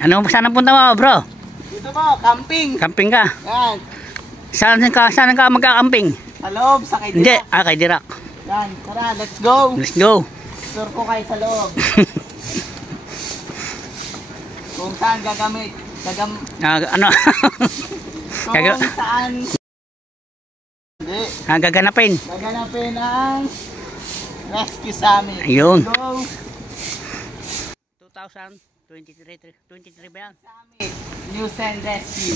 Ano, saan ang punta mo, bro? Dito po, camping. Camping ka? Yan. Saan ka magka-camping? Sa loob, sa kay Hindi, Dirak. kay Dirak. Yan, tara, let's go. Let's go. Tour ko kayo sa loob. Kung saan gagamit. Ano? Kung saan. Hindi. Gaganapin. Gaganapin ang rescue summit. Ayun. Let's go. 2023 ba yan? Summit. News and Rescue.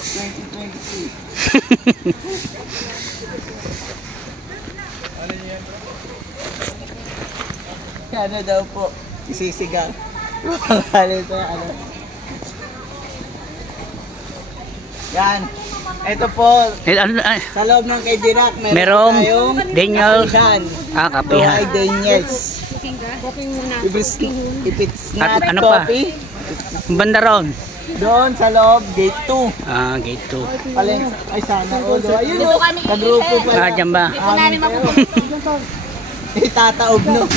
2023. Ano daw po? Isisigaw. Ano? Yan. Ito po. Sa loob ng kay Dirak, meron tayong Daniels. Kapihan. Kapihan. Daniels. If it's not ano coffee. Banda ron. Doon sa loob, gate 2. Gate 2. Ay sana. Ayun o. Kagrupo pala. Dyan ba? Dito namin mapupunta. Itataob no.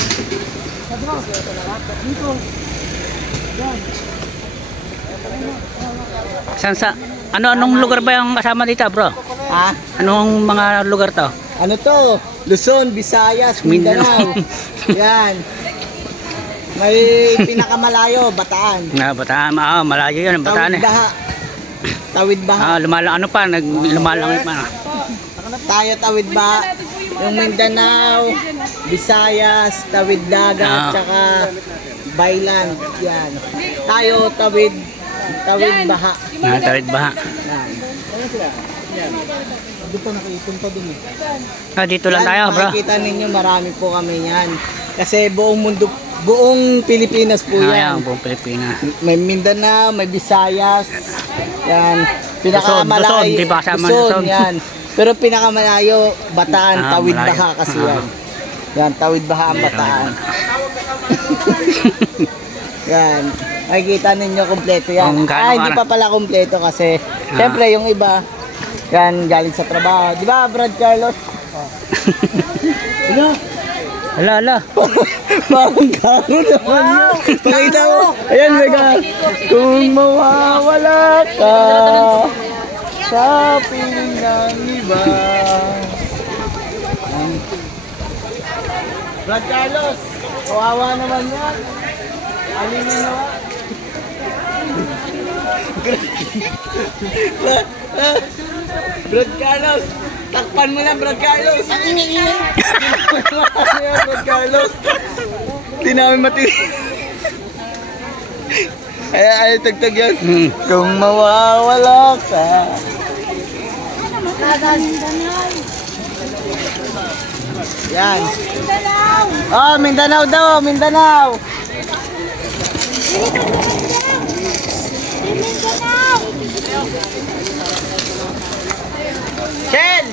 Anong lugar ba yung kasama dito, bro? Ha? Anong mga lugar to? Ano to? Luzon, Visayas, Mindanao. Yan. May pinakamalayo, Bataan. Bataan. Malayo yun, Bataan eh. Tawid Baha. Lumalangit pa. Tayo Tawid Baha. Yung Mindanao, Visayas, Tawid Dagat, tsaka Baylan. Yan. Tayo Tawid Baha. Tawid Baha. Yan. Dito nakipunta din eh. Dito lang tayo, bro. Makikita ninyo, marami po kami yan. Kasi buong Pilipinas po yan. Buong Pilipinas. May Mindanao, may Visayas. Yan. Pinakamalayo. Luzon, di ba kasama Luzon, Luzon? yan. Pero pinakamalayo, Bataan, Tawid malayo. Baha kasi yan. Yan, Tawid Baha ang Bataan. Yan. Makikita ninyo kompleto yan. Hindi pa pala kompleto kasi siyempre yung iba yan galing sa trabaho. Di ba, Brad Carlos? Ala. Parang karo naman yan. Pakita mo. Ayan, mega. Kung mawawala ka sa piling ng iba. Brad Carlos, kawawa naman yan. Alin na nawa? Brad Carlos, takpan mo na, Brad Carlos. Ang ingay-ingay. Brad Carlos. Hindi namin matindi. Ay, tagtag yan. Kung mawawala ka. Yan. Oh, Mindanao daw, Mindanao. Shell!